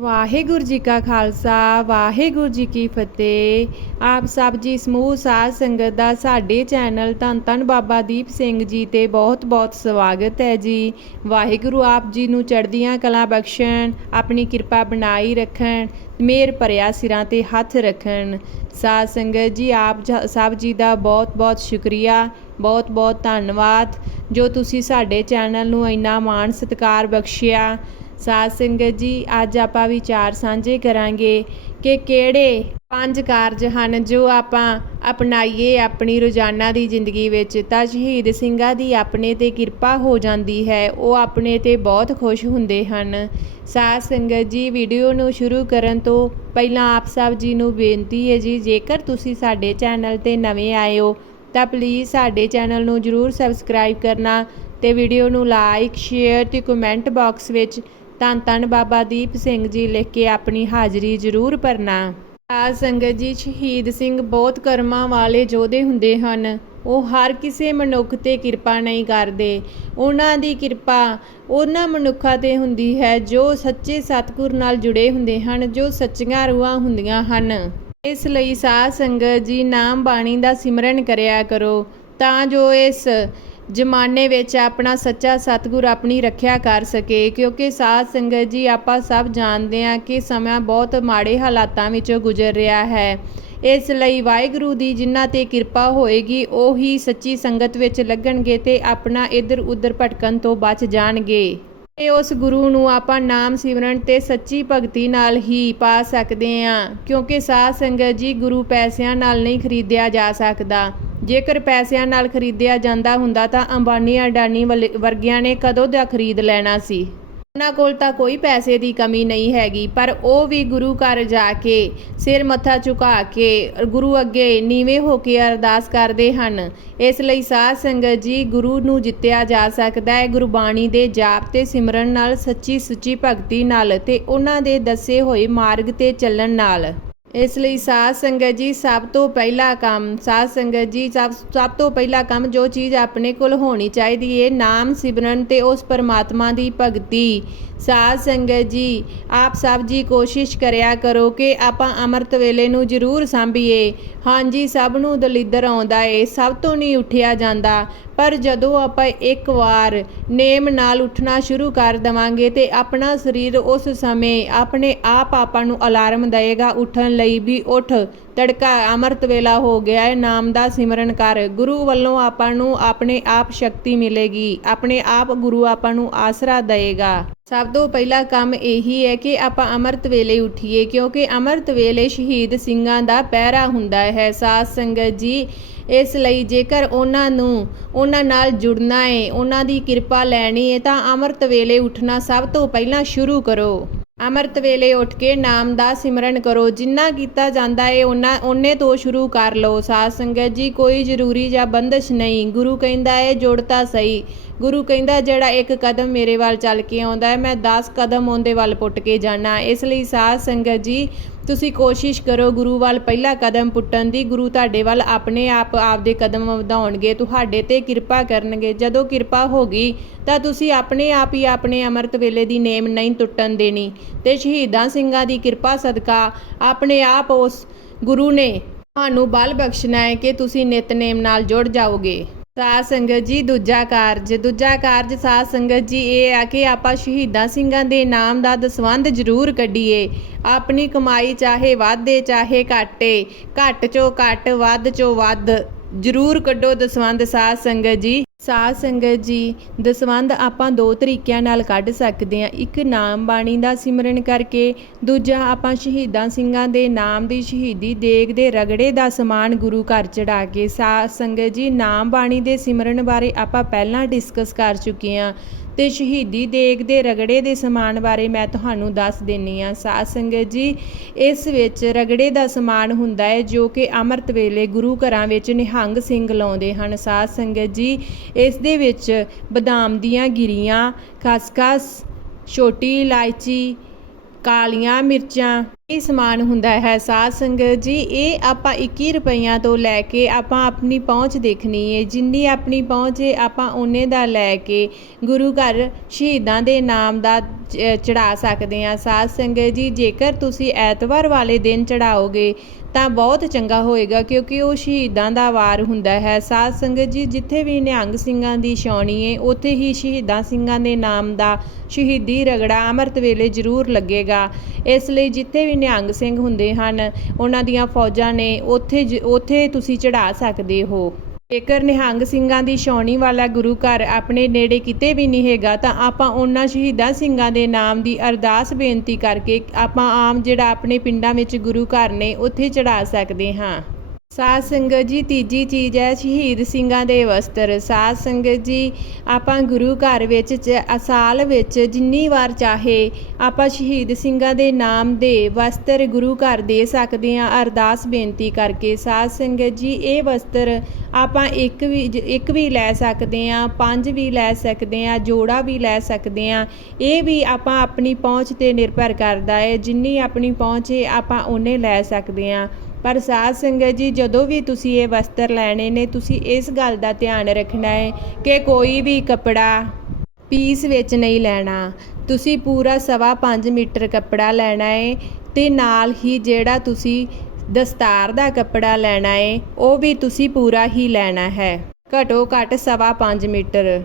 ਵਾਹਿਗੁਰੂ ਜੀ ਕਾ ਖਾਲਸਾ, ਵਾਹਿਗੁਰੂ ਜੀ ਕੀ ਫਤਿਹ। ਆਪ ਸਭ ਜੀ ਸਮੂਹ ਸਾਧ ਸੰਗਤ ਦਾ ਸਾਡੇ ਚੈਨਲ ਧੰਨ ਧੰਨ ਬਾਬਾ ਦੀਪ ਸਿੰਘ ਜੀ ਤੇ ਬਹੁਤ ਬਹੁਤ ਸਵਾਗਤ ਹੈ ਜੀ। ਵਾਹਿਗੁਰੂ ਆਪ ਜੀ ਨੂੰ ਚੜ੍ਹਦੀਆਂ ਕਲਾ ਬਖਸ਼ਣ, ਆਪਣੀ ਕਿਰਪਾ ਬਣਾਈ ਰੱਖਣ, ਮੇਰ ਭਰਿਆ ਸਿਰਾਂ ਤੇ ਹੱਥ ਰੱਖਣ। ਸਾਧ ਸੰਗਤ ਜੀ, ਆਪ ਜ- ਸਭ ਜੀ ਦਾ ਬਹੁਤ ਬਹੁਤ ਸ਼ੁਕਰੀਆ ਬਹੁਤ ਬਹੁਤ ਧੰਨਵਾਦ। ਜੋ ਤੁਸੀਂ ਸਾਡੇ ਚੈਨਲ ਨੂੰ ਇੰਨਾ ਮਾਣ ਸਤਿਕਾਰ ਬਖਸ਼ਿਆ ਸਾਧ ਸੰਗਤ ਜੀ, ਅੱਜ ਆਪਾਂ ਵਿਚਾਰ ਸਾਂਝੇ ਕਰਾਂਗੇ ਕਿ ਕਿਹੜੇ ਪੰਜ ਕਾਰਜ ਹਨ ਜੋ ਆਪਾਂ ਅਪਣਾਈਏ ਆਪਣੀ ਰੋਜ਼ਾਨਾ ਦੀ ਜ਼ਿੰਦਗੀ ਵਿੱਚ। ਤਾਂ ਸ਼ਹੀਦ ਸਿੰਘਾਂ ਦੀ ਆਪਣੇ ਤੇ ਕਿਰਪਾ ਹੋ ਜਾਂਦੀ ਹੈ, ਉਹ ਆਪਣੇ ਤੇ ਬਹੁਤ ਖੁਸ਼ ਹੁੰਦੇ ਹਨ। ਸਾਧ ਸੰਗਤ ਜੀ, ਵੀਡੀਓ ਨੂੰ ਸ਼ੁਰੂ ਕਰਨ ਤੋਂ ਪਹਿਲਾਂ ਆਪ ਸਭ ਜੀ ਨੂੰ ਬੇਨਤੀ ਹੈ ਜੀ, ਜੇਕਰ ਤੁਸੀਂ ਸਾਡੇ ਚੈਨਲ ਤੇ ਨਵੇਂ ਆਏ ਹੋ, ਤਾਂ ਪਲੀਜ਼ ਸਾਡੇ ਚੈਨਲ ਨੂੰ ਜਰੂਰ ਸਬਸਕ੍ਰਾਈਬ ਕਰਨਾ ਤੇ ਵੀਡੀਓ ਨੂੰ ਲਾਈਕ ਸ਼ੇਅਰ ਤੇ ਕਮੈਂਟ ਬਾਕਸ ਵਿੱਚ ਧੰਨ ਧੰਨ ਬਾਬਾ ਦੀਪ ਸਿੰਘ ਜੀ ਲਿਖ ਕੇ ਆਪਣੀ ਹਾਜ਼ਰੀ ਜ਼ਰੂਰ ਭਰਨਾ। ਸਾਧ ਸੰਗਤ ਜੀ ਸ਼ਹੀਦ ਸਿੰਘ ਬਹੁਤ ਕਰਮਾਂ ਵਾਲੇ ਯੋਧੇ ਹੁੰਦੇ ਹਨ। ਉਹ ਹਰ ਕਿਸੇ ਮਨੁੱਖ ਤੇ ਕਿਰਪਾ ਨਹੀਂ ਕਰਦੇ। ਉਹਨਾਂ ਦੀ ਕਿਰਪਾ ਉਹਨਾਂ ਮਨੁੱਖਾਂ ਤੇ ਹੁੰਦੀ ਹੈ ਜੋ ਸੱਚੇ ਸਤਿਗੁਰ ਨਾਲ ਜੁੜੇ ਹੁੰਦੇ ਹਨ, ਜੋ ਸੱਚੀਆਂ ਰੂਹਾਂ ਹੁੰਦੀਆਂ ਹਨ। ਇਸ ਲਈ ਸਾਧ ਸੰਗਤ ਜੀ ਨਾਮ ਬਾਣੀ ਦਾ ਸਿਮਰਨ ਕਰਿਆ ਕਰੋ। ਤਾਂ ਜੋ ਇਸ ਜ਼ਮਾਨੇ ਵਿੱਚ ਆਪਣਾ ਸੱਚਾ ਸਤਿਗੁਰ ਆਪਣੀ ਰੱਖਿਆ ਕਰ ਸਕੇ, ਕਿਉਂਕਿ ਸਾਧ ਸੰਗਤ ਜੀ, ਆਪਾਂ ਸਭ ਜਾਣਦੇ ਹਾਂ ਕਿ ਸਮਾਂ ਬਹੁਤ ਮਾੜੇ ਹਾਲਾਤਾਂ ਵਿੱਚੋਂ ਗੁਜ਼ਰ ਰਿਹਾ ਹੈ। ਇਸ ਲਈ ਵਾਹਿਗੁਰੂ ਦੀ ਜਿਨ੍ਹਾਂ ਤੇ ਕਿਰਪਾ ਹੋਏਗੀ, ਉਹ ਹੀ ਸੱਚੀ ਸੰਗਤ ਵਿੱਚ ਲੱਗਣਗੇ ਤੇ ਆਪਣਾ ਇੱਧਰ ਉੱਧਰ ਭਟਕਣ ਤੋਂ ਬਚ ਜਾਣਗੇ। ਤੇ ਉਸ ਗੁਰੂ ਨੂੰ ਆਪਾਂ ਨਾਮ ਸਿਮਰਨ ਤੇ ਸੱਚੀ ਭਗਤੀ ਨਾਲ ਹੀ ਪਾ ਸਕਦੇ ਹਾਂ, ਕਿਉਂਕਿ ਸਾਧ ਸੰਗਤ ਜੀ ਗੁਰੂ ਪੈਸਿਆਂ ਨਾਲ ਨਹੀਂ ਖਰੀਦਿਆ ਜਾ ਸਕਦਾ। ਜੇਕਰ ਪੈਸਿਆਂ ਨਾਲ ਖਰੀਦਿਆ ਜਾਂਦਾ ਹੁੰਦਾ ਤਾਂ ਅੰਬਾਨੀ ਅਡਾਨੀ ਵਾਲੇ- ਵਰਗਿਆਂ ਨੇ ਕਦੋਂ ਦਾ ਖਰੀਦ ਲੈਣਾ ਸੀ? ਉਹਨਾਂ ਕੋਲ ਤਾਂ ਕੋਈ ਪੈਸੇ ਦੀ ਕਮੀ ਨਹੀਂ ਹੈਗੀ, ਪਰ ਉਹ ਵੀ ਗੁਰੂ ਘਰ ਜਾ ਕੇ, ਸਿਰ ਮੱਥਾ ਝੁਕਾ ਕੇ, ਗੁਰੂ ਅੱਗੇ ਨੀਵੇਂ ਹੋ ਕੇ ਅਰਦਾਸ ਕਰਦੇ ਹਨ। ਇਸ ਲਈ ਸਾਧ ਸੰਗਤ ਜੀ ਗੁਰੂ ਨੂੰ ਜਿੱਤਿਆ ਜਾ ਸਕਦਾ ਹੈ ਗੁਰਬਾਣੀ ਦੇ ਜਾਪ ਤੇ ਸਿਮਰਨ ਨਾਲ ਸੱਚੀ ਸੁੱਚੀ ਭਗਤੀ ਨਾਲ ਤੇ ਉਹਨਾਂ ਦੇ ਦੱਸੇ ਹੋਏ ਮਾਰਗ ਤੇ ਚੱਲਣ ਨਾਲ। ਇਸ ਲਈ ਸਾਧ ਸੰਗਤ ਜੀ ਸਭ ਤੋਂ ਪਹਿਲਾ ਕੰਮ, ਸਾਧ ਸੰਗਤ ਜੀ ਸਭ ਸਭ ਤੋਂ ਪਹਿਲਾ ਕੰਮ ਜੋ ਚੀਜ਼ ਆਪਣੇ ਕੋਲ ਹੋਣੀ ਚਾਹੀਦੀ ਏ, ਨਾਮ ਸਿਮਰਨ ਤੇ ਉਸ ਪਰਮਾਤਮਾ ਦੀ ਭਗਤੀ। ਸਾਧ ਸੰਗਤ ਜੀ, ਆਪ ਸਭ ਜੀ ਕੋਸ਼ਿਸ਼ ਕਰਿਆ ਕਰੋ ਕਿ ਆਪਾਂ ਅੰਮ੍ਰਿਤ ਵੇਲੇ ਨੂੰ ਜ਼ਰੂਰ ਸਾਂਭੀਏ। ਹਾਂਜੀ ਸਭ ਨੂੰ ਦਲਿੱਦਰ ਆਉਂਦਾ ਏ, ਸਭ ਤੋਂ ਨਹੀਂ ਉੱਠਿਆ ਜਾਂਦਾ। ਪਰ ਜਦੋਂ ਆਪਾਂ ਇੱਕ ਵਾਰ ਨੇਮ ਨਾਲ ਉੱਠਣਾ ਸ਼ੁਰੂ ਕਰ ਦਵਾਂਗੇ ਤੇ ਆਪਣਾ ਸਰੀਰ ਉਸ ਸਮੇਂ ਆਪਣੇ ਆਪ ਆਪਾਂ ਨੂੰ ਅਲਾਰਮ ਦੇਏਗਾ ਉੱਠਣ ਲਈ ਵੀ ਉੱਠ। ਤੜਕਾ ਅੰਮ੍ਰਿਤ ਵੇਲਾ ਹੋ ਗਿਆ ਹੈ। ਨਾਮ ਦਾ ਸਿਮਰਨ ਕਰ। ਗੁਰੂ ਵੱਲੋਂ ਆਪਾਂ ਨੂੰ ਆਪਣੇ ਆਪ ਸ਼ਕਤੀ ਮਿਲੇਗੀ। ਆਪਣੇ ਆਪ ਗੁਰੂ ਆਪਾਂ ਨੂੰ ਆਸਰਾ ਦੇਵੇਗਾ। ਸਭ ਤੋਂ ਪਹਿਲਾ ਕੰਮ ਇਹੀ ਹੈ ਕਿ ਆਪਾਂ ਅੰਮ੍ਰਿਤ ਵੇਲੇ ਉੱਠੀਏ, ਕਿਉਂਕਿ ਅੰਮ੍ਰਿਤ ਵੇਲੇ ਸ਼ਹੀਦ ਸਿੰਘਾਂ ਦਾ ਪਹਿਰਾ ਹੁੰਦਾ ਹੈ। ਸਾਧ ਸੰਗਤ ਜੀ, ਇਸ ਲਈ ਜੇਕਰ ਉਹਨਾਂ ਨੂੰ, ਉਹਨਾਂ ਨਾਲ ਜੁੜਨਾ ਹੈ, ਉਹਨਾਂ ਦੀ ਕਿਰਪਾ ਲੈਣੀ ਹੈ, ਤਾਂ ਅੰਮ੍ਰਿਤ ਵੇਲੇ ਉੱਠਣਾ ਸਭ ਤੋਂ ਪਹਿਲਾਂ ਸ਼ੁਰੂ ਕਰੋ। ਅੰਮ੍ਰਿਤ ਵੇਲੇ ਉੱਠ ਕੇ ਨਾਮ ਦਾ ਸਿਮਰਨ ਕਰੋ। ਜਿੰਨਾ ਕੀਤਾ ਜਾਂਦਾ ਏ ਉਹਨਾਂ ਉਹਨੇ ਤੋਂ ਸ਼ੁਰੂ ਕਰ ਲਓ। ਸਾਧ ਸੰਗਤ ਜੀ, ਕੋਈ ਜ਼ਰੂਰੀ ਜਾਂ ਬੰਦਸ਼ ਨਹੀਂ। ਗੁਰੂ ਕਹਿੰਦਾ ਹੈ ਜੁੜਤਾ ਸਹੀ। ਗੁਰੂ ਕਹਿੰਦਾ, ਜਿਹੜਾ ਇੱਕ ਕਦਮ ਮੇਰੇ ਵੱਲ ਚੱਲ ਕੇ ਆਉਂਦਾ ਹੈ ਮੈਂ 10 ਕਦਮ ਉਹਦੇ ਵੱਲ ਪੁੱਟ ਕੇ ਜਾਣਾ ਇਸ ਲਈ ਸਾਧ ਸੰਗਤ ਜੀ ਤੁਸੀਂ ਕੋਸ਼ਿਸ਼ ਕਰੋ ਗੁਰੂ ਵੱਲ ਪਹਿਲਾ ਕਦਮ ਪੁੱਟਣ ਦੀ। ਗੁਰੂ ਤੁਹਾਡੇ ਵੱਲ ਆਪਣੇ ਆਪ, ਆਪਦੇ ਕਦਮ ਵਧਾਉਣਗੇ। ਤੁਹਾਡੇ ਤੇ ਕਿਰਪਾ ਕਰਨਗੇ। ਜਦੋਂ ਕਿਰਪਾ ਹੋਗੀ ਤਾਂ ਤੁਸੀਂ ਆਪਣੇ ਆਪ ਹੀ ਆਪਣੇ ਅੰਮ੍ਰਿਤ ਵੇਲੇ ਦੀ ਨੇਮ ਨਹੀਂ ਟੁੱਟਣ ਦੇਣੀ। ਤੇ ਸ਼ਹੀਦਾਂ ਸਿੰਘਾਂ ਦੀ ਕਿਰਪਾ ਸਦਕਾ ਆਪਣੇ ਆਪ ਉਸ ਗੁਰੂ ਨੇ ਤੁਹਾਨੂੰ ਬਲ ਬਖਸ਼ਣਾ ਹੈ ਕਿ ਤੁਸੀਂ ਨਿਤਨੇਮ ਨਾਲ ਜੁੜ ਜਾਓਗੇ। ਸਾਧ ਸੰਗਤ ਜੀ, ਦੂਜਾ ਕਾਰਜ ਦੂਜਾ ਕਾਰਜ ਸਾਧ ਸੰਗਤ ਜੀ, ਇਹ ਆ ਕਿ ਆਪਾਂ ਸ਼ਹੀਦਾਂ ਸਿੰਘਾਂ ਦੇ ਨਾਮ ਦਾ ਦਸਵੰਧ ਜ਼ਰੂਰ ਕੱਢੀਏ। ਆਪਣੀ ਕਮਾਈ ਚਾਹੇ ਵਾਧੇ, ਚਾਹੇ ਘਾਟੇ, ਘੱਟ ਚੋਂ ਘੱਟ, ਵੱਧ ਚੋਂ ਵੱਧ ਜ਼ਰੂਰ ਕੱਢੋ ਦਸਵੰਧ ਸਾਧ ਸੰਗਤ ਜੀ। ਸਾਧ ਸੰਗਤ ਜੀ, ਦਸਵੰਧ ਆਪਾਂ ਦੋ ਤਰੀਕਿਆਂ ਨਾਲ ਕੱਢ ਸਕਦੇ ਹਾਂ। ਇੱਕ ਨਾਮ ਬਾਣੀ ਦਾ ਸਿਮਰਨ ਕਰਕੇ, ਦੂਜਾ ਆਪਾਂ ਸ਼ਹੀਦਾਂ ਸਿੰਘਾਂ ਦੇ ਨਾਮ ਦੀ ਸ਼ਹੀਦੀ ਦੇਗ ਦੇ ਰਗੜੇ ਦਾ ਸਮਾਨ ਗੁਰੂ ਘਰ ਚੜਾ ਕੇ। ਸਾਧ ਸੰਗਤ ਜੀ, ਨਾਮ ਬਾਣੀ ਦੇ ਸਿਮਰਨ ਬਾਰੇ ਆਪਾਂ ਪਹਿਲਾਂ ਡਿਸਕਸ ਕਰ ਚੁੱਕੇ ਹਾਂ। ਤੇ ਸ਼ਹੀਦੀ ਦੇਗ ਦੇ ਰਗੜੇ ਦੇ ਸਮਾਨ ਬਾਰੇ ਮੈਂ ਤੁਹਾਨੂੰ ਦੱਸ ਦਿੰਨੀ ਆ। ਸਾਧ ਸੰਗਤ ਜੀ, ਇਸ ਵਿੱਚ ਰਗੜੇ ਦਾ ਸਮਾਨ ਹੁੰਦਾ ਹੈ ਜੋ ਕਿ ਅੰਮ੍ਰਿਤ ਵੇਲੇ ਗੁਰੂ ਘਰਾਂ ਵਿੱਚ ਨਿਹੰਗ ਸਿੰਘ ਲਾਉਂਦੇ ਹਨ। ਸਾਧ ਸੰਗਤ ਜੀ, ਇਸ ਦੇ ਵਿੱਚ ਬਦਾਮ ਦੀਆਂ ਗਿਰੀਆਂ, ਖਸਖਸ, ਛੋਟੀ ਇਲਾਇਚੀ, ਕਾਲੀਆਂ ਮਿਰਚਾਂ ਇਹ ਸਮਾਨ ਹੁੰਦਾ ਹੈ। ਸਾਧ ਸੰਗਤ ਜੀ, ਇਹ ਆਪਾਂ 21 ਰੁਪਈਆਂ ਤੋਂ ਲੈ ਕੇ ਆਪਾਂ ਆਪਣੀ ਪਹੁੰਚ ਦੇਖਣੀ ਹੈ ਜਿੰਨੀ ਆਪਣੀ ਪਹੁੰਚ ਹੈ ਆਪਾਂ ਉਹਨੇ ਦਾ ਲੈ ਕੇ ਗੁਰੂ ਘਰ ਸ਼ਹੀਦਾਂ ਦੇ ਨਾਮ ਦਾ ਚੜਾ ਸਕਦੇ ਹਾਂ। ਸਾਧ ਸੰਗਤ ਜੀ, ਜੇਕਰ ਤੁਸੀਂ ਐਤਵਾਰ ਵਾਲੇ ਦਿਨ ਚੜਾਓਗੇ ਤਾਂ ਬਹੁਤ ਚੰਗਾ ਹੋਏਗਾ ਕਿਉਂਕਿ ਉਹ ਸ਼ਹੀਦਾਂ ਦਾ ਵਾਰ ਹੁੰਦਾ ਹੈ। ਸਾਧ ਸੰਗਤ ਜੀ, ਜਿੱਥੇ ਵੀ ਨਿਹੰਗ ਸਿੰਘਾਂ ਦੀ ਛਾਉਣੀ ਏ, ਉੱਥੇ ਹੀ ਸ਼ਹੀਦਾਂ ਸਿੰਘਾਂ ਦੇ ਨਾਮ ਦਾ ਸ਼ਹੀਦੀ ਰਗੜਾ ਅੰਮ੍ਰਿਤ ਵੇਲੇ ਜ਼ਰੂਰ ਲੱਗੇਗਾ। ਇਸ ਲਈ ਜਿੱਥੇ ਵੀ ਨਿਹੰਗ ਸਿੰਘ ਹੁੰਦੇ ਹਨ, ਉਹਨਾਂ ਦੀਆਂ ਫੌਜਾਂ ਨੇ ਉੱਥੇ ਜ- ਉੱਥੇ ਤੁਸੀਂ ਚੜਾ ਸਕਦੇ ਹੋ। ਜੇਕਰ ਨਿਹੰਗ ਸਿੰਘਾਂ ਦੀ ਛਾਉਣੀ ਵਾਲਾ ਗੁਰੂ ਘਰ ਆਪਣੇ ਨੇੜੇ ਕਿਤੇ ਵੀ ਨਹੀਂ ਹੈਗਾ, ਤਾਂ ਆਪਾਂ ਉਹਨਾਂ ਸ਼ਹੀਦਾਂ ਸਿੰਘਾਂ ਦੇ ਨਾਮ ਦੀ ਅਰਦਾਸ ਬੇਨਤੀ ਕਰਕੇ ਆਪਾਂ ਆਮ ਜਿਹੜਾ ਆਪਣੇ ਪਿੰਡਾਂ ਵਿੱਚ ਗੁਰੂ ਘਰ ਨੇ, ਉੱਥੇ ਚੜਾ ਸਕਦੇ ਹਾਂ। ਸਾਧ ਸੰਗਤ ਜੀ, ਤੀਜੀ ਚੀਜ਼ ਹੈ ਸ਼ਹੀਦ ਸਿੰਘਾਂ ਦੇ ਵਸਤਰ। ਸਾਧ ਸੰਗਤ ਜੀ, ਆਪਾਂ ਗੁਰੂ ਘਰ ਵਿੱਚ ਚ- ਸਾਲ ਵਿੱਚ ਜਿੰਨੀ ਵਾਰ ਚਾਹੇ ਆਪਾਂ ਸ਼ਹੀਦ ਸਿੰਘਾਂ ਦੇ ਨਾਮ ਦੇ ਵਸਤਰ ਗੁਰੂ ਘਰ ਦੇ ਸਕਦੇ ਹਾਂ, ਅਰਦਾਸ ਬੇਨਤੀ ਕਰਕੇ। ਸਾਧ ਸੰਗਤ ਜੀ, ਇਹ ਵਸਤਰ ਆਪਾਂ ਇੱਕ ਵੀ ਇੱਕ ਵੀ ਲੈ ਸਕਦੇ ਹਾਂ, ਪੰਜ ਵੀ ਲੈ ਸਕਦੇ ਹਾਂ, ਜੋੜਾ ਵੀ ਲੈ ਸਕਦੇ ਹਾਂ। ਇਹ ਵੀ ਆਪਾਂ ਆਪਣੀ ਪਹੁੰਚ ਤੇ ਨਿਰਭਰ ਕਰਦਾ ਹੈ। ਜਿੰਨੀ ਆਪਣੀ ਪਹੁੰਚ ਹੈ, ਆਪਾਂ ਉਹਨੇ ਲੈ ਸਕਦੇ ਹਾਂ। ਪਰ ਸਾਧ ਸੰਗਤ ਜੀ, ਜਦੋਂ ਵੀ ਤੁਸੀਂ ਇਹ ਵਸਤਰ ਲੈਣੇ ਨੇ, ਤੁਸੀਂ ਇਸ ਗੱਲ ਦਾ ਧਿਆਨ ਰੱਖਣਾ ਹੈ ਕਿ ਕੋਈ ਵੀ ਕੱਪੜਾ ਪੀਸ ਵਿੱਚ ਨਹੀਂ ਲੈਣਾ। ਤੁਸੀਂ ਪੂਰਾ ਸਵਾ ਪੰਜ ਮੀਟਰ ਕੱਪੜਾ ਲੈਣਾ ਹੈ ਤੇ ਨਾਲ ਹੀ ਜਿਹੜਾ ਤੁਸੀਂ ਦਸਤਾਰ ਦਾ ਕੱਪੜਾ ਲੈਣਾ ਹੈ, ਉਹ ਵੀ ਤੁਸੀਂ ਪੂਰਾ ਹੀ ਲੈਣਾ ਹੈ। ਘਟੋ ਘੱਟ ਸਵਾ ਪੰਜ ਮੀਟਰ।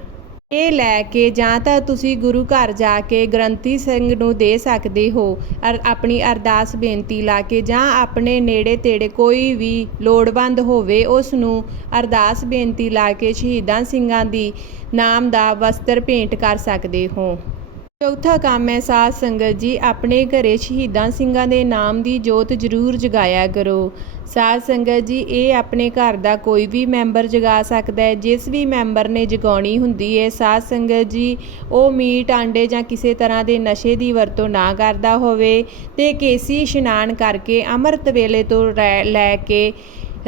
ਇਹ ਲੈ ਕੇ ਜਾਂ ਤਾਂ ਤੁਸੀਂ ਗੁਰੂ ਘਰ ਜਾ ਕੇ ਗ੍ਰੰਥੀ ਸਿੰਘ ਨੂੰ ਦੇ ਸਕਦੇ ਹੋ, ਅਰ ਆਪਣੀ ਅਰਦਾਸ ਬੇਨਤੀ ਲਾ ਕੇ ਜਾਂ ਆਪਣੇ ਨੇੜੇ ਤੇੜੇ ਕੋਈ ਵੀ ਲੋੜਵੰਦ ਹੋਵੇ, ਉਸ ਨੂੰ ਅਰਦਾਸ ਬੇਨਤੀ ਲਾ ਕੇ ਸ਼ਹੀਦਾਂ ਸਿੰਘਾਂ ਦੀ ਨਾਮ ਦਾ ਵਸਤਰ ਭੇਂਟ ਕਰ ਸਕਦੇ ਹੋ। ਚੌਥਾ ਕੰਮ ਹੈ, ਸਾਧ ਸੰਗਤ ਜੀ, ਆਪਣੇ ਘਰੇ ਸ਼ਹੀਦਾਂ ਸਿੰਘਾਂ ਦੇ ਨਾਮ ਦੀ ਜੋਤ ਜ਼ਰੂਰ ਜਗਾਇਆ ਕਰੋ। ਸਾਧ ਸੰਗਤ ਜੀ, ਇਹ ਆਪਣੇ ਘਰ ਦਾ ਕੋਈ ਵੀ ਮੈਂਬਰ ਜਗਾ ਸਕਦਾ ਹੈ, ਜਿਸ ਵੀ ਮੈਂਬਰ ਨੇ ਜਗਾਉਣੀ ਹੁੰਦੀ ਹੈ, ਸਾਧ ਸੰਗਤ ਜੀ, ਉਹ ਮੀਟ, ਆਂਡੇ ਜਾਂ ਕਿਸੇ ਤਰ੍ਹਾਂ ਦੇ ਨਸ਼ੇ ਦੀ ਵਰਤੋਂ ਨਾ ਕਰਦਾ ਹੋਵੇ ਤੇ ਕੇਸੀ ਇਸ਼ਨਾਨ ਕਰਕੇ ਅੰਮ੍ਰਿਤ ਵੇਲੇ ਤੋਂ ਰਹਿ- ਲੈ ਕੇ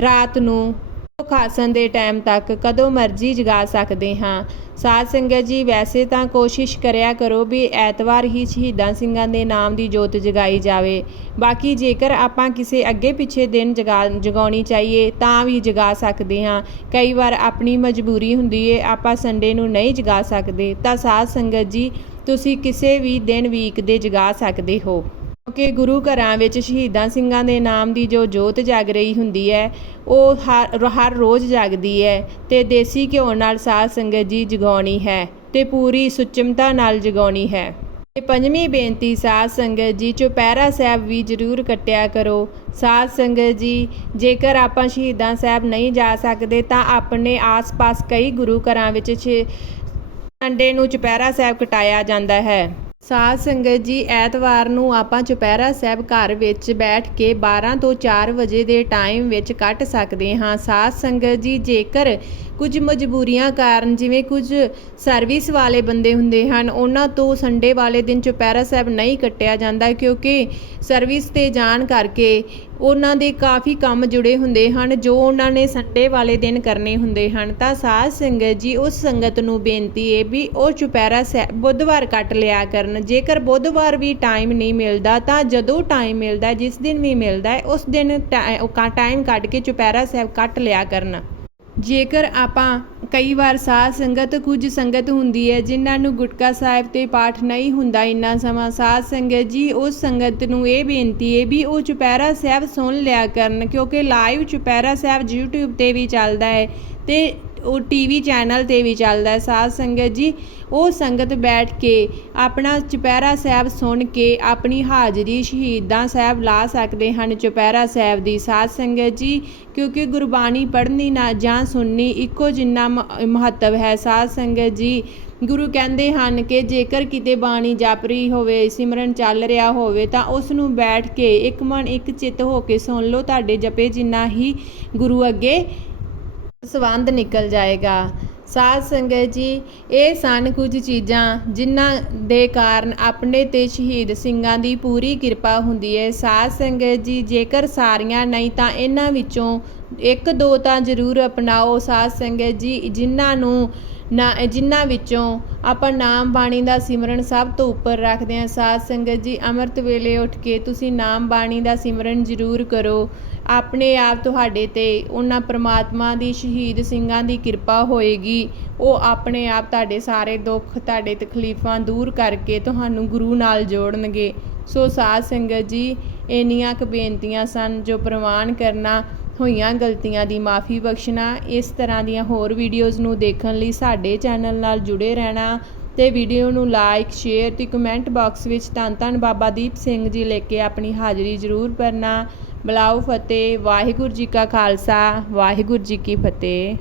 ਰਾਤ ਨੂੰ ਖਾਸਨ ਦੇ ਟਾਈਮ ਤੱਕ ਕਦੋਂ ਮਰਜ਼ੀ ਜਗਾ ਸਕਦੇ ਹਾਂ। ਸਾਧ ਸੰਗਤ ਜੀ, ਵੈਸੇ ਤਾਂ ਕੋਸ਼ਿਸ਼ ਕਰਿਆ ਕਰੋ ਵੀ ਐਤਵਾਰ ਹੀ ਸ਼ਹੀਦਾਂ ਸਿੰਘਾਂ ਦੇ ਨਾਮ ਦੀ ਜੋਤ ਜਗਾਈ ਜਾਵੇ। ਬਾਕੀ ਜੇਕਰ ਆਪਾਂ ਕਿਸੇ ਅੱਗੇ ਪਿੱਛੇ ਦਿਨ ਜਗਾ, ਜਗਾਉਣੀ ਚਾਹੀਏ, ਤਾਂ ਵੀ ਜਗਾ ਸਕਦੇ ਹਾਂ। ਕਈ ਵਾਰ ਆਪਣੀ ਮਜਬੂਰੀ ਹੁੰਦੀ ਏ, ਆਪਾਂ ਸੰਡੇ ਨੂੰ ਨਹੀਂ ਜਗਾ ਸਕਦੇ। ਤਾਂ ਸਾਧ ਸੰਗਤ ਜੀ, ਤੁਸੀਂ ਕਿਸੇ ਵੀ ਦਿਨ ਵੀਕ ਦੇ ਜਗਾ ਸਕਦੇ ਹੋ। ਕਿਉਂਕਿ ਗੁਰੂ ਘਰਾਂ ਵਿੱਚ ਸ਼ਹੀਦਾਂ ਸਿੰਘਾਂ ਦੇ ਨਾਮ ਦੀ ਜੋ ਜੋਤ ਜਗ ਰਹੀ ਹੁੰਦੀ ਹੈ, ਉਹ ਹਰ ਹਰ ਰੋਜ਼ ਜਗਦੀ ਹੈ ਤੇ ਦੇਸੀ ਘਿਓ ਨਾਲ ਸਾਧ ਸੰਗਤ ਜੀ ਜਗਾਉਣੀ ਹੈ ਤੇ ਪੂਰੀ ਸੁਚਮਤਾ ਨਾਲ ਜਗਾਉਣੀ ਹੈ। ਤੇ ਪੰਜਵੀਂ ਬੇਨਤੀ, ਸਾਧ ਸੰਗਤ ਜੀ ਚੁਪਹਿਰਾ ਸਾਹਿਬ ਵੀ ਜ਼ਰੂਰ ਕੱਟਿਆ ਕਰੋ। ਸਾਧ ਸੰਗਤ ਜੀ, ਜੇਕਰ ਆਪਾਂ ਸ਼ਹੀਦਾਂ ਸਾਹਿਬ ਨਹੀਂ ਜਾ ਸਕਦੇ, ਤਾਂ ਆਪਣੇ ਆਸ-ਪਾਸ ਕਈ ਗੁਰੂ ਘਰਾਂ ਵਿੱਚ ਛੇ ਸੰਡੇ ਨੂੰ ਚੁਪਹਿਰਾ ਸਾਹਿਬ ਕਟਾਇਆ ਜਾਂਦਾ ਹੈ। ਸਾਧ ਸੰਗਤ ਜੀ, ਐਤਵਾਰ ਨੂੰ ਆਪਾਂ ਚੁਪਹਿਰਾ ਸਾਹਿਬ ਘਰ ਵਿੱਚ ਬੈਠ ਕੇ 12 ਤੋਂ 4 ਵਜੇ ਦੇ ਟਾਈਮ ਵਿੱਚ ਕੱਟ ਸਕਦੇ ਹਾਂ। ਸਾਧ ਸੰਗਤ ਜੀ, ਜੇਕਰ ਕੁਝ ਮਜਬੂਰੀਆਂ ਕਾਰਨ ਜਿਵੇਂ ਕੁਝ ਸਰਵਿਸ ਵਾਲੇ ਬੰਦੇ ਹੁੰਦੇ ਹਨ, ਉਹਨਾਂ ਤੋਂ ਸੰਡੇ ਵਾਲੇ ਦਿਨ ਚੁਪਹਿਰਾ ਸਾਹਿਬ ਨਹੀਂ ਕੱਟਿਆ ਜਾਂਦਾ ਕਿਉਂਕਿ ਸਰਵਿਸ ਤੇ ਜਾਣ ਕਰਕੇ ਉਹਨਾਂ ਦੇ ਕਾਫੀ ਕੰਮ ਜੁੜੇ ਹੁੰਦੇ ਹਨ ਜੋ ਉਹਨਾਂ ਨੇ ਸੰਡੇ ਵਾਲੇ ਦਿਨ ਕਰਨੇ ਹੁੰਦੇ ਹਨ। ਤਾਂ ਸਾਧ ਸੰਗਤ ਜੀ, ਉਸ ਸੰਗਤ ਨੂੰ ਬੇਨਤੀ ਹੈ ਵੀ ਉਹ ਚੁਪਹਿਰਾ ਸਾਹਿਬ ਬੁੱਧਵਾਰ ਕੱਟ ਲਿਆ ਕਰਨ। ਜੇਕਰ ਬੁੱਧਵਾਰ ਵੀ ਟਾਈਮ ਨਹੀਂ ਮਿਲਦਾ, ਤਾਂ ਜਦੋਂ ਟਾਈਮ ਮਿਲਦਾ, ਜਿਸ ਦਿਨ ਵੀ ਮਿਲਦਾ, ਉਸ ਦਿਨ ਟਾਈਮ ਕੱਢ ਕੇ ਚੁਪਹਿਰਾ ਸਾਹਿਬ ਕੱਟ ਲਿਆ ਕਰਨ। ਜੇਕਰ ਆਪਾਂ ਕਈ ਵਾਰ ਸਾਧ ਸੰਗਤ, ਕੁਝ ਸੰਗਤ ਹੁੰਦੀ ਹੈ ਜਿਨ੍ਹਾਂ ਨੂੰ ਗੁਟਕਾ ਸਾਹਿਬ ਤੇ ਪਾਠ ਨਹੀਂ ਹੁੰਦਾ ਇੰਨਾ ਸਮਾਂ, ਸਾਧ ਸੰਗਤ ਜੀ ਉਸ ਸੰਗਤ ਨੂੰ ਇਹ ਬੇਨਤੀ ਹੈ ਵੀ ਉਹ ਚੁਪਹਿਰਾ ਸਾਹਿਬ ਸੁਣ ਲਿਆ ਕਰਨ ਕਿਉਂਕਿ ਲਾਈਵ ਚੁਪਹਿਰਾ ਸਾਹਿਬ YouTube ਤੇ ਵੀ ਚੱਲਦਾ ਹੈ ਤੇ ਉਹ ਟੀਵੀ ਚੈਨਲ ਤੇ ਵੀ ਚੱਲਦਾ ਸਾਧ ਸੰਗਤ ਜੀ, ਉਹ ਸੰਗਤ ਬੈਠ ਕੇ ਆਪਣਾ ਚੁਪਹਿਰਾ ਸਾਹਿਬ ਸੁਣ ਕੇ ਆਪਣੀ ਹਾਜ਼ਰੀ ਸ਼ਹੀਦਾਂ ਸਾਹਿਬ ਲਾ ਸਕਦੇ ਹਨ ਚੁਪਹਿਰਾ ਸਾਹਿਬ ਦੀ। ਸਾਧ ਸੰਗਤ ਜੀ, ਕਿਉਂਕਿ ਗੁਰਬਾਣੀ ਪੜ੍ਹਨੀ ਨਾ ਜਾਂ ਸੁਣਨੀ ਇੱਕੋ ਜਿੰਨਾ ਮ- ਮਹੱਤਵ ਹੈ। ਸਾਧ ਸੰਗਤ ਜੀ, ਗੁਰੂ ਕਹਿੰਦੇ ਹਨ ਕਿ ਜੇਕਰ ਕਿਤੇ ਬਾਣੀ ਜਪ ਰਹੀ ਹੋਵੇ, ਸਿਮਰਨ ਚੱਲ ਰਿਹਾ ਹੋਵੇ, ਤਾਂ ਉਸ ਨੂੰ ਬੈਠ ਕੇ ਇੱਕ ਮਨ ਇੱਕ ਚਿੱਤ ਹੋ ਕੇ ਸੁਣ ਲਓ। ਤੁਹਾਡੇ ਜਪੇ ਜਿੰਨਾ ਹੀ ਗੁਰੂ ਅੱਗੇ ਸੰਬੰਧ ਨਿਕਲ ਜਾਏਗਾ। ਸਾਧ ਸੰਗਤ ਜੀ, ਇਹ ਸਨ ਕੁਝ ਚੀਜ਼ਾਂ ਜਿਨ੍ਹਾਂ ਦੇ ਕਾਰਨ ਆਪਣੇ ਤੇ ਸ਼ਹੀਦ ਸਿੰਘਾਂ ਦੀ ਪੂਰੀ ਕਿਰਪਾ ਹੁੰਦੀ ਹੈ ਸਾਧ ਸੰਗਤ ਜੀ, ਜੇਕਰ ਸਾਰੀਆਂ ਨਹੀਂ ਤਾਂ ਇਹਨਾਂ ਵਿੱਚੋਂ ਇੱਕ ਦੋ ਤਾਂ ਜ਼ਰੂਰ ਅਪਣਾਓ। ਸਾਧ ਸੰਗਤ ਜੀ, ਜਿਨ੍ਹਾਂ ਨੂੰ ਨਾ ਜਿਨ੍ਹਾਂ ਵਿੱਚੋਂ ਆਪਾਂ ਨਾਮ ਬਾਣੀ ਦਾ ਸਿਮਰਨ ਸਭ ਤੋਂ ਉੱਪਰ ਰੱਖਦੇ ਹਾਂ। ਸਾਧ ਸੰਗਤ ਜੀ, ਅੰਮ੍ਰਿਤ ਵੇਲੇ ਉੱਠ ਕੇ ਤੁਸੀਂ ਨਾਮ ਬਾਣੀ ਦਾ ਸਿਮਰਨ ਜ਼ਰੂਰ ਕਰੋ। ਆਪਣੇ ਆਪ ਤੁਹਾਡੇ ਤੇ ਉਹਨਾਂ ਪ੍ਰਮਾਤਮਾ ਦੀ ਸ਼ਹੀਦ ਸਿੰਘਾਂ ਦੀ ਕਿਰਪਾ ਹੋਏਗੀ। ਉਹ ਆਪਣੇ ਆਪ ਤੁਹਾਡੇ ਸਾਰੇ ਦੁੱਖ, ਤੁਹਾਡੇ ਤਕਲੀਫਾਂ ਦੂਰ ਕਰਕੇ ਤੁਹਾਨੂੰ ਗੁਰੂ ਨਾਲ ਜੋੜਨਗੇ। ਸੋ ਸਾਧ ਸੰਗਤ ਜੀ, ਇੰਨੀਆਂ ਕੁ ਬੇਨਤੀਆਂ ਸਨ ਜੋ ਪ੍ਰਵਾਨ ਕਰਨਾ ਹੋਈਆਂ ਗਲਤੀਆਂ ਦੀ ਮਾਫੀ ਬਖਸ਼ਣਾ, ਇਸ ਤਰ੍ਹਾਂ ਦੀਆਂ ਹੋਰ ਵੀਡੀਓਜ਼ ਨੂੰ ਦੇਖਣ ਲਈ ਸਾਡੇ ਚੈਨਲ ਨਾਲ ਜੁੜੇ ਰਹਿਣਾ ਤੇ ਵੀਡੀਓ ਨੂੰ ਲਾਈਕ ਸ਼ੇਅਰ ਤੇ ਕਮੈਂਟ ਬਾਕਸ ਵਿੱਚ ਧੰਨ ਧੰਨ ਬਾਬਾ ਦੀਪ ਸਿੰਘ ਜੀ ਲੈ ਕੇ ਆਪਣੀ ਹਾਜ਼ਰੀ ਜ਼ਰੂਰ ਭਰਨਾ। ਬਲਾਓ ਫਤਿਹ, ਵਾਹਿਗੁਰੂ ਜੀ ਕਾ ਖਾਲਸਾ, ਵਾਹਿਗੁਰੂ ਜੀ ਕੀ ਫਤਿਹ।